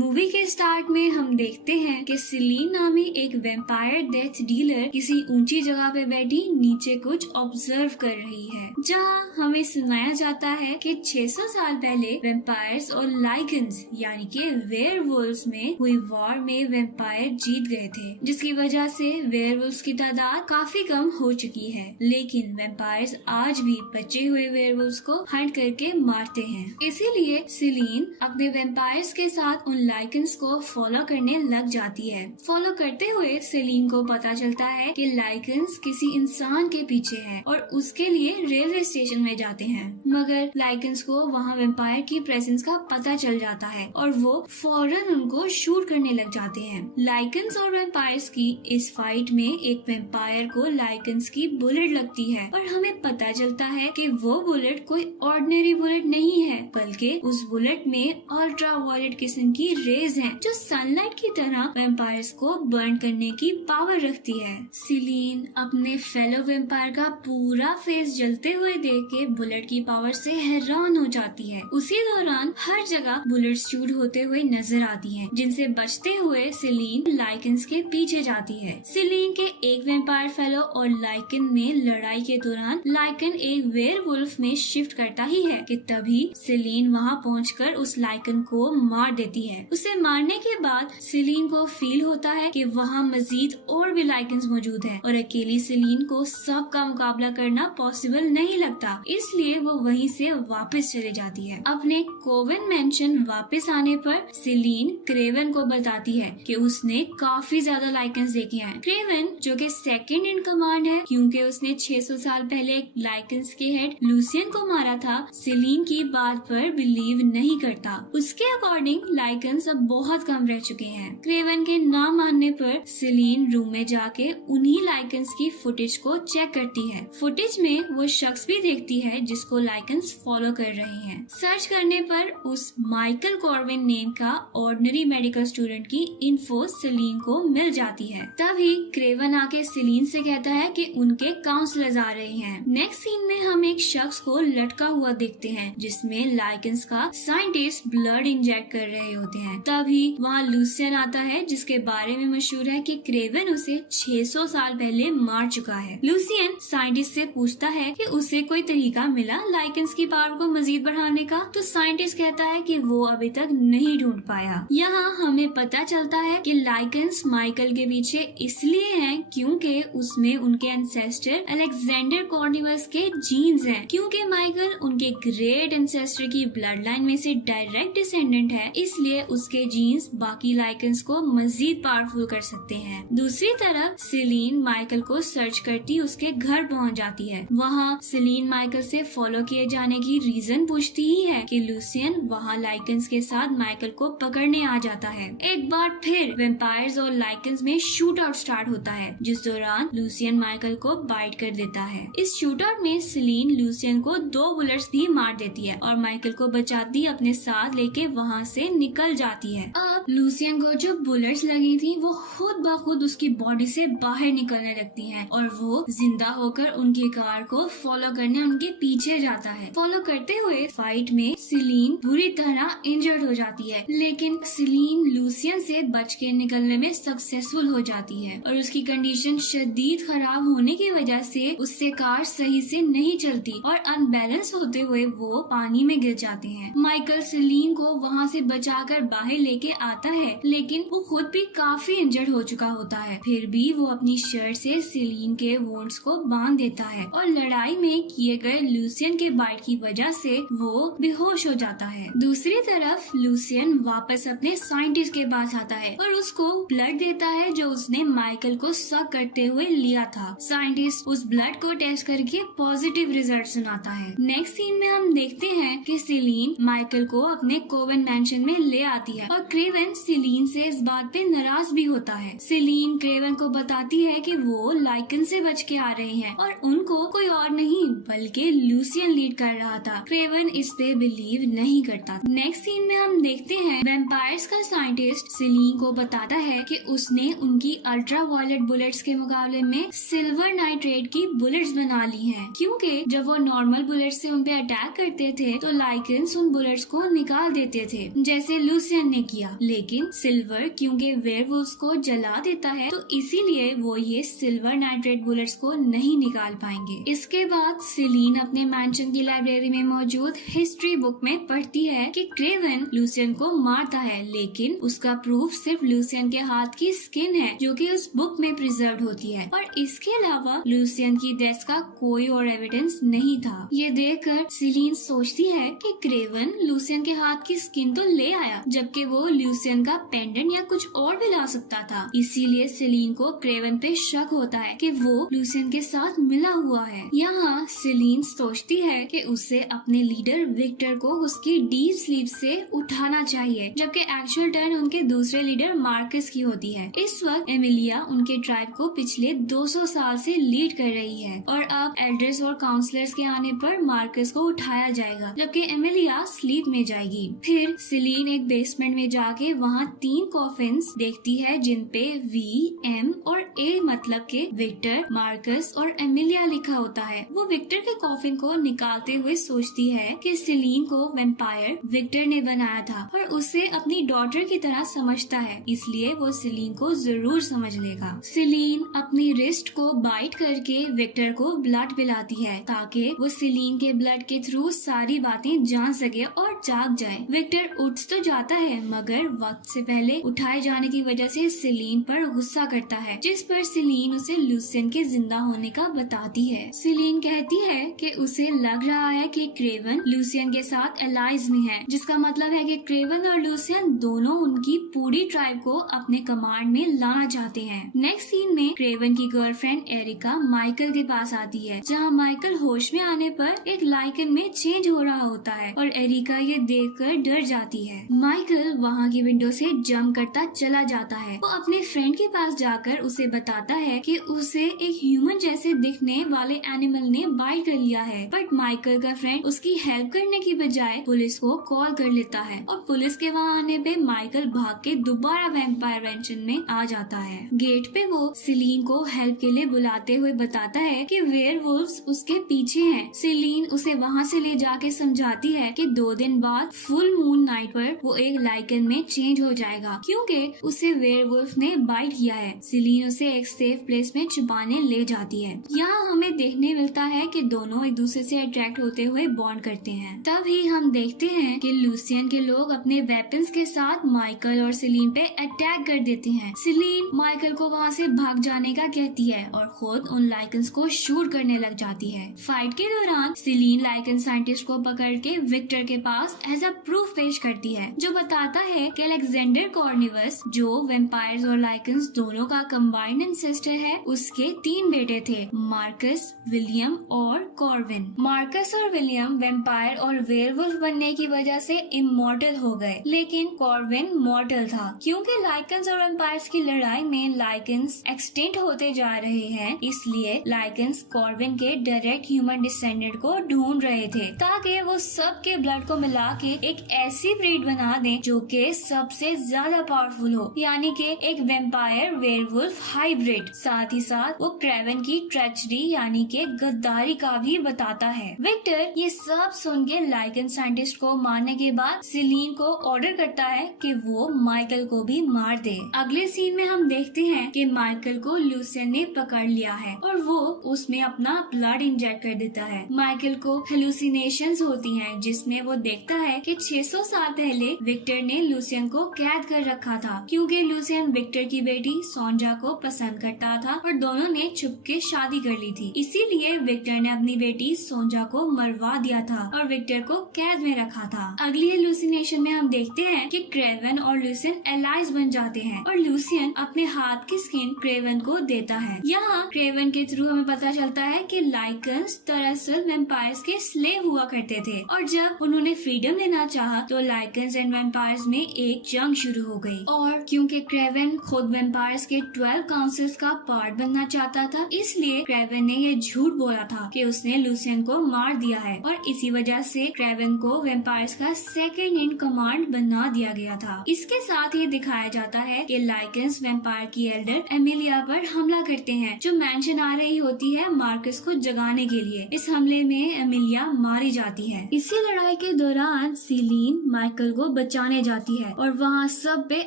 Movie के start में हम देखते हैं कि सिलीन नामी एक वेम्पायर डेथ डीलर किसी ऊंची जगह पे बैठी नीचे कुछ ऑब्जर्व कर रही है, जहां हमें सुनाया जाता है कि 600 साल पहले वेम्पायर्स और लाइकेंस यानी कि वेयरवुल्व्स में हुई वॉर में वेम्पायर जीत गए थे, जिसकी वजह से वेयरवुल्व्स की तादाद काफी कम हो चुकी है। लेकिन वेम्पायर्स आज भी बचे हुए वेयरवुल्व्स को हंट करके मारते हैं। इसीलिए सिलीन अपने वेम्पायर्स के साथ उन लाइकेंस को फॉलो करने लग जाती है। फॉलो करते हुए सिलीन को पता चलता है कि लाइकेंस किसी इंसान के पीछे है और उसके लिए रेलवे स्टेशन में जाते हैं, मगर लाइकेंस को वहाँ वेम्पायर की प्रेजेंस का पता चल जाता है और वो फौरन उनको शूट करने लग जाते हैं। लाइकेंस और वेम्पायर्स की इस फाइट में एक वेम्पायर को लाइकेंस की बुलेट लगती है और हमें पता चलता है कि वो बुलेट कोई ऑर्डिनरी बुलेट नहीं है, बल्कि उस बुलेट में अल्ट्रा वायलेट किस्म की रेज हैं, जो सनलाइट की तरह वेम्पायर्स को बर्न करने की पावर रखती है। सिलीन अपने फेलो वेम्पायर का पूरा फेस जलते हुए देख के बुलेट की पावर से हैरान हो जाती है। उसी दौरान हर जगह बुलेट शूट होते हुए नजर आती हैं, जिनसे बचते हुए सिलीन लाइकेंस के पीछे जाती है। सिलीन के एक वेम्पायर फेलो और लाइकन में लड़ाई के दौरान लाइकन एक वेयरवुल्फ में शिफ्ट करता ही है कि तभी सिलीन वहां पहुंचकर उस लाइकन को मार देती है। उसे मारने के बाद सिलीन को फील होता है कि वहाँ मजीद और भी लाइकेंस मौजूद हैं और अकेली सिलीन को सबका मुकाबला करना पॉसिबल नहीं लगता, इसलिए वो वहीं से वापस चली जाती है। अपने कोवन मेंशन वापस आने पर सिलीन क्रेवन को बताती है कि उसने काफी ज्यादा लाइकेंस देखे हैं। क्रेवन, जो कि सेकंड इन कमांड है क्योंकि उसने 600 साल पहले लाइकेंस के हेड लूसियन को मारा था, सिलीन की बात पर बिलीव नहीं करता। उसके अकॉर्डिंग लाइकेंस अब बहुत कम रह चुके हैं। क्रेवन के ना मानने पर सिलीन रूम में जाके उन्हीं लाइकेंस की फुटेज को चेक करती है। फुटेज में वो शख्स भी देखती है जिसको लाइकेंस फॉलो कर रहे हैं। सर्च करने पर उस माइकल कॉर्विन नेम का ऑर्डिनरी मेडिकल स्टूडेंट की इन्फो सिलीन को मिल जाती है। तभी क्रेवन आके सिलीन से कहता है कि उनके काउंसलर्स आ रहे हैं। नेक्स्ट सीन में हम एक शख्स को लटका हुआ देखते हैं, जिसमें लाइकेंस का साइंटिस्ट ब्लड इंजेक्ट कर रहे होते हैं। तभी वहाँ लूसियन आता है, जिसके बारे में मशहूर है कि क्रेवन उसे 600 साल पहले मार चुका है। लूसियन साइंटिस्ट से पूछता है कि उसे कोई तरीका मिला लाइकेंस की पावर को मजीद बढ़ाने का, तो साइंटिस्ट कहता है कि वो अभी तक नहीं ढूंढ पाया। यहाँ हमें पता चलता है कि लाइकेंस माइकल के पीछे इसलिए हैं क्योंकि उसमें उनके एंसेस्टर अलेक्जेंडर कॉर्निवस के जीन्स हैं। क्योंकि माइकल उनके ग्रेट एंसेस्टर की ब्लड लाइन में से डायरेक्ट डिसेंडेंट है, इसलिए उसके जीन्स बाकी लाइकेंस को मजीद पावरफुल कर सकते हैं। दूसरी तरफ सिलीन माइकल को सर्च करती उसके घर पहुंच जाती है। वहाँ सिलीन माइकल से फॉलो किए जाने की रीजन पूछती ही है कि लूसियन वहाँ लाइकेंस के साथ माइकल को पकड़ने आ जाता है। एक बार फिर वेम्पायर्स और लाइकेंस में शूट आउट स्टार्ट होता है, जिस दौरान लूसियन माइकल को बाइट कर देता है। इस शूट आउट में सिलीन लूसियन को 2 बुलेट्स भी मार देती है और माइकल को बचाती अपने साथ लेके वहाँ से निकल जाती है। अब लूसियन को जो बुलेट्स लगी थी वो खुद ब खुद उसकी बॉडी से बाहर निकलने लगती हैं और वो जिंदा होकर उनकी कार को फॉलो करने उनके पीछे जाता है। फॉलो करते हुए फाइट में सिलीन बुरी तरह इंजर्ड हो जाती है, लेकिन सिलीन लूसियन से बच के निकलने में सक्सेसफुल हो जाती है और उसकी कंडीशन शदीद खराब होने की वजह से उससे कार सही से नहीं चलती और अनबैलेंस होते हुए वो पानी में गिर जाते हैं। माइकल सिलीन को वहाँ से बचाकर बाहर लेके आता है, लेकिन वो खुद भी काफी इंजर्ड हो चुका होता है। फिर भी वो अपनी शर्ट से सिलीन के वोंड्स को बांध देता है और लड़ाई में किए गए लूसियन के बाइट की वजह से वो बेहोश हो जाता है। दूसरी तरफ लूसियन वापस अपने साइंटिस्ट के पास आता है और उसको ब्लड देता है जो उसने माइकल को सक करते हुए लिया था। साइंटिस्ट उस ब्लड को टेस्ट करके पॉजिटिव रिजल्ट सुनाता है। नेक्स्ट सीन में हम देखते हैं कि सिलीन माइकल को अपने कोवन मैंशन में ले आती है और क्रेवन सिलीन से इस बात पे नाराज भी होता है। सिलीन क्रेवन को बताती है कि वो लाइकन से बच के आ रहे हैं और उनको कोई और नहीं बल्कि लूसियन लीड कर रहा था। क्रेवन इस पे बिलीव नहीं करता। नेक्स्ट सीन में हम देखते हैं वेम्पायर्स का साइंटिस्ट सिलीन को बताता है कि उसने उनकी अल्ट्रा वायलेट बुलेट्स के मुकाबले में सिल्वर नाइट्रेट की बुलेट्स बना ली हैं, क्योंकि जब वो नॉर्मल बुलेट से उन पे अटैक करते थे तो लाइकेंस उन बुलेट्स को निकाल देते थे, जैसे लूसियन लूसियन ने किया, लेकिन सिल्वर क्योंकि वेयरवुल्व्स को जला देता है तो इसीलिए वो ये सिल्वर नाइट्रेट बुलेट्स को नहीं निकाल पाएंगे। इसके बाद सेलिन अपने मैंशन की लाइब्रेरी में मौजूद हिस्ट्री बुक में पढ़ती है कि क्रेवन लूसियन को मारता है, लेकिन उसका प्रूफ सिर्फ लूसियन के हाथ की स्किन है जो कि उस बुक में प्रिजर्व होती है और इसके अलावा लूसियन की डेथ का कोई और एविडेंस नहीं था। ये देखकर सेलिन सोचती है कि क्रेवन लूसियन के हाथ की स्किन तो ले आया, जबकि वो लूसियन का पेंडेंट या कुछ और भी ला सकता था। इसीलिए सेलिन को क्रेवन पे शक होता है कि वो लूसियन के साथ मिला हुआ है। यहाँ सेलिन सोचती है कि उसे अपने लीडर विक्टर को उसकी डीप स्लीप से उठाना चाहिए, जबकि एक्चुअल टर्न उनके दूसरे लीडर मार्कस की होती है। इस वक्त एमिलिया उनके ट्राइब को पिछले 200 साल से लीड कर रही है और अब एल्डर्स और काउंसलर्स के आने पर मार्कस को उठाया जाएगा, जबकि एमिलिया स्लीप में जाएगी। फिर सेलिन एक बेसमेंट में जाके वहाँ 3 कॉफिन्स देखती है जिन पे V, M और A मतलब के विक्टर, मार्कस और एमिलिया लिखा होता है। वो विक्टर के कॉफिन को निकालते हुए सोचती है कि सेलिन को वेम्पायर विक्टर ने बनाया था और उसे अपनी डॉटर की तरह समझता है, इसलिए वो सेलिन को जरूर समझ लेगा। सेलिन अपनी रिस्ट को बाइट करके विक्टर को ब्लड पिलाती है ताकि वो सेलिन के ब्लड के थ्रू सारी बातें जान सके और जाग जाए। विक्टर उठ तो जाता है मगर वक्त से पहले उठाए जाने की वजह से सेलिन पर गुस्सा करता है, जिस पर सेलिन उसे लूसियन के जिंदा होने का बताती है। सेलिन कहती है कि उसे लग रहा है कि क्रेवन लूसियन के साथ एलाइज में है, जिसका मतलब है कि क्रेवन और लूसियन दोनों उनकी पूरी ट्राइब को अपने कमांड में लाना चाहते हैं। नेक्स्ट सीन में क्रेवन की गर्लफ्रेंड एरिका माइकल के पास आती है, जहाँ माइकल होश में आने पर एक लाइकन में चेंज हो रहा होता है और एरिका ये देखकर डर जाती है। माइकल वहाँ की विंडो से जंप करता चला जाता है। वो अपने फ्रेंड के पास जाकर उसे बताता है कि उसे एक ह्यूमन जैसे दिखने वाले एनिमल ने बाइट कर लिया है, बट माइकल का फ्रेंड उसकी हेल्प करने की बजाय पुलिस को कॉल कर लेता है और पुलिस के वहाँ आने पे माइकल भाग के दोबारा वैम्पायर मैंशन में आ जाता है। गेट पे वो सेलिन को हेल्प के लिए बुलाते हुए बताता है कि वेयरवुल्व्स उसके पीछे हैं। सेलिन उसे वहाँ से ले जाके समझाती है कि 2 दिन बाद फुल मून नाइट पर वो एक लाइकन में चेंज हो जाएगा क्योंकि उसे वेयरवुल्फ ने बाइट किया है। सेलिन उसे एक सेफ प्लेस में छुपाने ले जाती है। यहाँ हमें देखने मिलता है कि दोनों एक दूसरे से अट्रैक्ट होते हुए बॉन्ड करते हैं। तभी हम देखते हैं कि लूसियन के लोग अपने वेपन्स के साथ माइकल और सेलिन पे अटैक कर देते हैं। सेलिन माइकल को वहाँ से भाग जाने का कहती है और खुद उन लाइकन्स को शूट करने लग जाती है। फाइट के दौरान सेलिन लाइकन साइंटिस्ट को पकड़ के विक्टर के पास एज अ प्रूफ पेश करती है, जो बताता है कि अलेक्जेंडर कॉर्निवस, जो वेम्पायर्स और लाइकन्स दोनों का कंबाइंड एंसेस्टर है, उसके 3 बेटे थे, मार्कस, विलियम और कॉर्विन। मार्कस और विलियम वेम्पायर और वेयरवुल्फ बनने की वजह से इमॉर्टल हो गए, लेकिन कॉर्विन मॉर्टल था। क्योंकि लाइकन्स और वेम्पायर्स की लड़ाई में लाइकन्स एक्सटिंक्ट होते जा रहे हैं, इसलिए लाइकन्स कॉर्विन के डायरेक्ट ह्यूमन डिसेंडेंट को ढूंढ रहे थे ताकि वो सबके ब्लड को मिला के एक ऐसी ब्रीड बना दें जो कि सबसे ज्यादा पावरफुल हो, यानी कि एक वेम्पायर वेयरवुल्फ हाइब्रिड। साथ ही साथ वो क्रेवन की ट्रेचरी यानी कि गद्दारी का भी बताता है। विक्टर ये सब सुन के लाइकन साइंटिस्ट को मारने के बाद सेलिन को ऑर्डर करता है कि वो माइकल को भी मार दे। अगले सीन में हम देखते हैं कि माइकल को लूसियन ने पकड़ लिया है और वो उसमें अपना ब्लड इंजेक्ट कर देता है। माइकल को हेलुसिनेशंस होती हैं, जिसमें वो देखता है कि 600 साल पहले विक्टर ने लूसियन को कैद कर रखा था क्योंकि लूसियन विक्टर की बेटी सोंजा को पसंद करता था और दोनों ने छुपके शादी कर ली थी। इसीलिए विक्टर ने अपनी बेटी सोंजा को मरवा दिया था और विक्टर को कैद में रखा था। अगली हेलुसिनेशन में हम देखते हैं कि क्रेवन और लूसियन एलाइज बन जाते हैं और लूसियन अपने हाथ की स्किन क्रेवन को देता है। यहाँ क्रेवन के थ्रू हमें पता चलता है कि लाइकन्स दरअसल वेम्पायर्स के स्लेव हुआ करते थे और जब उन्होंने फ्रीडम लेना चाहा तो लाइकन्स एंड वेम्पायर्स में एक जंग शुरू हो गई। और क्योंकि क्रेवन खुद वेम्पायर्स के 12 काउंसिल्स का पार्ट बनना चाहता था, इसलिए क्रेवन ने ये झूठ बोला था कि उसने लूसियन को मार दिया है और इसी वजह से क्रेवन को वेम्पायर्स का सेकंड इन कमांड बना दिया गया था। इसके साथ ही दिखाया जाता है कि लाइकन्स वेम्पायर की एल्डर एमिलिया पर हमला करते हैं, जो मैंशन आ रही होती है मार्कस को जगाने के लिए। इस हमले में एमिलिया मारी जाती है। इसी लड़ाई के दौरान सेलिन माइकल को बचा पहचाने जाती है और वहाँ सब पे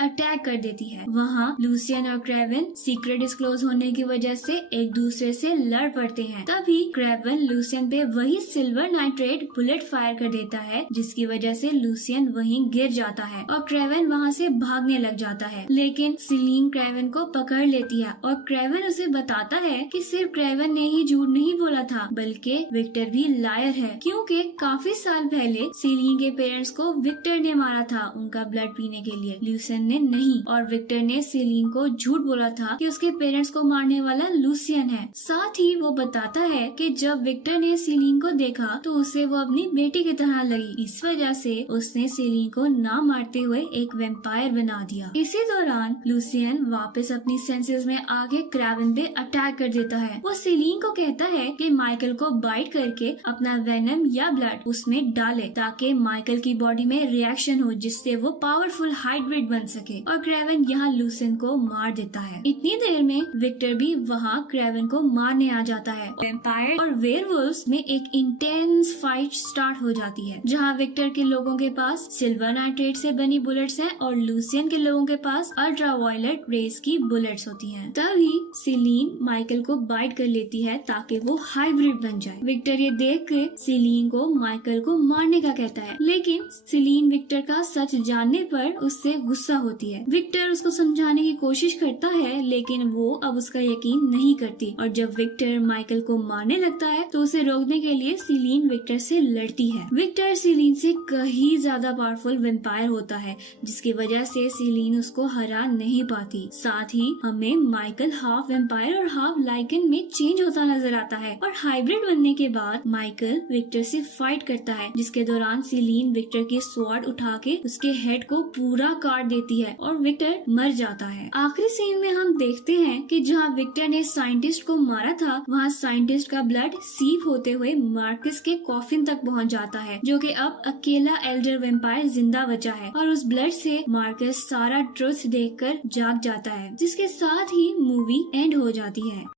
अटैक कर देती है। वहाँ लूसियन और क्रेवन सीक्रेट डिस्क्लोज होने की वजह से एक दूसरे से लड़ पड़ते हैं। तभी क्रेवन लूसियन पे वही सिल्वर नाइट्रेट बुलेट फायर कर देता है, जिसकी वजह से लूसियन वहीं गिर जाता है और क्रेवन वहाँ से भागने लग जाता है। लेकिन सीलीन क्रेवन को पकड़ लेती है और क्रेवन उसे बताता है कि सिर्फ क्रेवन ने ही झूठ नहीं बोला था, बल्कि विक्टर भी लायर है, क्योंकि काफी साल पहले सीलीन के पेरेंट्स को विक्टर ने मारा था उनका ब्लड पीने के लिए, लूसियन ने नहीं। और विक्टर ने सीलीन को झूठ बोला था कि उसके पेरेंट्स को मारने वाला लूसियन है। साथ ही वो बताता है कि जब विक्टर ने सीलीन को देखा तो उसे वो अपनी बेटी की तरह लगी, इस वजह से उसने सीलीन को ना मारते हुए एक वेम्पायर बना दिया। इसी दौरान लूसियन वापस अपनी सेंसेस में आके क्रेवन पे अटैक कर देता है। वो सीलीन को कहता है कि माइकल को बाइट करके अपना वेनम या ब्लड उसमें डाले ताकि माइकल की बॉडी में रिएक्शन हो, जिससे वो पावरफुल हाइब्रिड बन सके। और क्रेवन यहाँ लूसियन को मार देता है। इतनी देर में विक्टर भी वहाँ क्रेवन को मारने आ जाता है। वेम्पायर और वेयरवुल्व्स में एक इंटेंस फाइट स्टार्ट हो जाती है, जहाँ विक्टर के लोगों के पास सिल्वर नाइट्रेट से बनी बुलेट्स हैं और लूसियन के लोगों के पास अल्ट्रावायलेट रेस की बुलेट्स होती हैं। तभी सीलीन माइकल को बाइट कर लेती है ताकि वो हाइब्रिड बन जाए। विक्टर ये देख के सीलीन को माइकल को मारने का कहता है, लेकिन सीलीन विक्टर का सच जानने पर उससे गुस्सा होती है। विक्टर उसको समझाने की कोशिश करता है, लेकिन वो अब उसका यकीन नहीं करती और जब विक्टर माइकल को मारने लगता है तो उसे रोकने के लिए सीलीन विक्टर से लड़ती है। विक्टर सीलीन से कहीं ज्यादा पावरफुल वेम्पायर होता है, जिसकी वजह से सीलीन उसको हरा नहीं पाती। साथ ही हमें माइकल हाफ वेम्पायर और हाफ लाइकन में चेंज होता नजर आता है और हाइब्रिड बनने के बाद माइकल विक्टर से फाइट करता है, जिसके दौरान सीलीन विक्टर की स्वॉर्ड उठा के उसके हेड को पूरा काट देती है और विक्टर मर जाता है। आखिरी सीन में हम देखते हैं कि जहाँ विक्टर ने साइंटिस्ट को मारा था, वहाँ साइंटिस्ट का ब्लड सीप होते हुए मार्कस के कॉफिन तक पहुँच जाता है, जो कि अब अकेला एल्डर वेम्पायर जिंदा बचा है। और उस ब्लड से मार्कस सारा ट्रुथ देखकर जाग जाता है, जिसके साथ ही मूवी एंड हो जाती है।